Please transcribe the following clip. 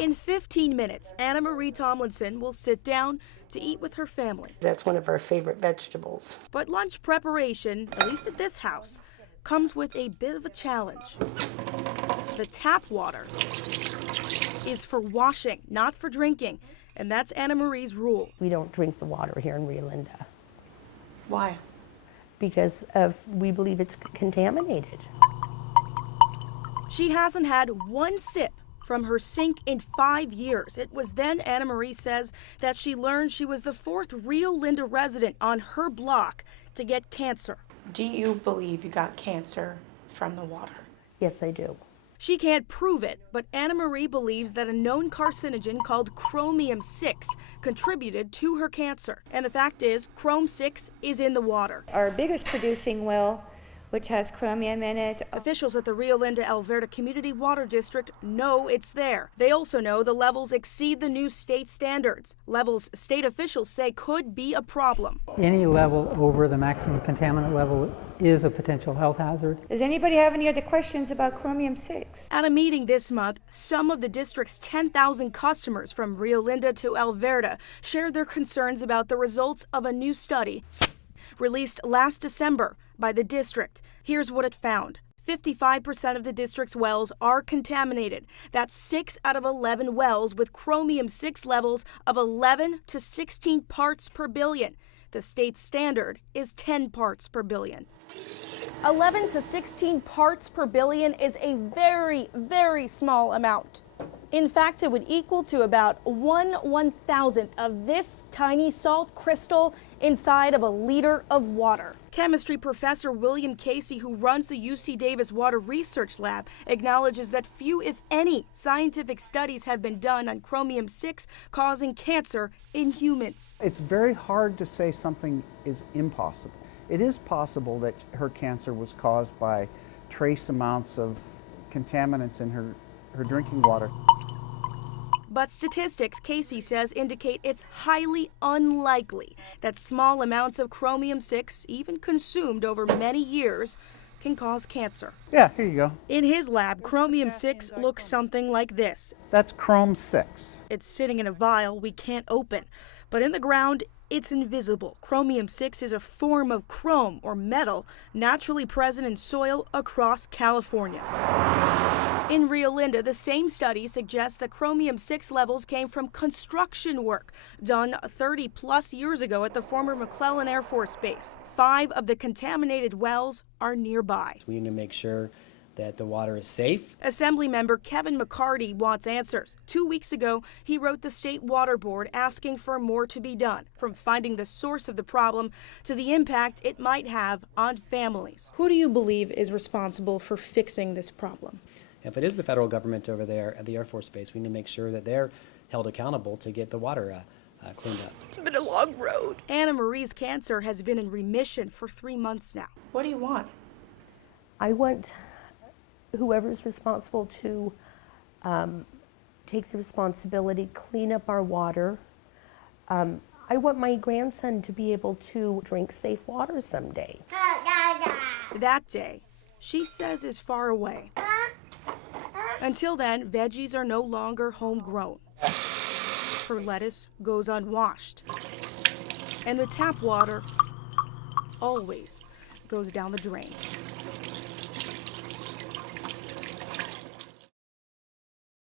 In 15 minutes, Anna Marie Tomlinson will sit down to eat with her family. That's one of our favorite vegetables. But lunch preparation, at least at this house, comes with a bit of a challenge. The tap water is for washing, not for drinking, and that's Anna Marie's rule. We don't drink the water here in Rio Linda Why? because we believe it's contaminated. She hasn't had one sip from her sink in 5 years. It was then, Anna Marie says, that she learned she was the 4th Rio Linda resident on her block to get cancer. Do you believe you got cancer from the water? Yes, I do. She can't prove it, but Anna Marie believes that a known carcinogen called chromium-6 contributed to her cancer. And the fact is, chromium-6 is in the water. Our biggest producing well, which has chromium in it. Officials at the Rio Linda Alverta Community Water District know it's there. They also know the levels exceed the new state standards, levels state officials say could be a problem. Any level over the maximum contaminant level is a potential health hazard. Does anybody have any other questions about chromium-6? At a meeting this month, some of the district's 10,000 customers from Rio Linda to Alverta shared their concerns about the results of a new study released last December by the district. Here's what it found. 55% of the district's wells are contaminated. That's 6 out of 11 wells with chromium-6 levels of 11 to 16 parts per billion. The state standard is 10 parts per billion. 11 to 16 parts per billion is a very, very small amount. In fact, it would equal to about 1/1000th of this tiny salt crystal inside of a liter of water. Chemistry professor William Casey, who runs the UC Davis Water Research Lab, acknowledges that few, if any, scientific studies have been done on chromium-6 causing cancer in humans. It's very hard to say something is impossible. It is possible that her cancer was caused by trace amounts of contaminants in her drinking water. But statistics, Casey says, indicate it's highly unlikely that small amounts of chromium-6, even consumed over many years, can cause cancer. Yeah, here you go. In his lab, chromium-6 looks something like this. That's Chrome-6. It's sitting in a vial we can't open, but in the ground, it's invisible. Chromium-6 is a form of chrome, or metal, naturally present in soil across California. In Rio Linda, the same study suggests that chromium-6 levels came from construction work done 30-plus years ago at the former McClellan Air Force Base. 5 of the contaminated wells are nearby. We need to make sure that the water is safe. Assemblymember Kevin McCarty wants answers. 2 weeks ago, he wrote the State Water Board asking for more to be done, from finding the source of the problem to the impact it might have on families. Who do you believe is responsible for fixing this problem? If it is the federal government over there at the Air Force Base, we need to make sure that they're held accountable to get the water cleaned up. It's been a long road. Anna Marie's cancer has been in remission for 3 months now. What do you want? I want whoever's responsible to take the responsibility, clean up our water. I want my grandson to be able to drink safe water someday. That day, she says, is far away. Until then, veggies are no longer homegrown. Her lettuce goes unwashed. And the tap water always goes down the drain.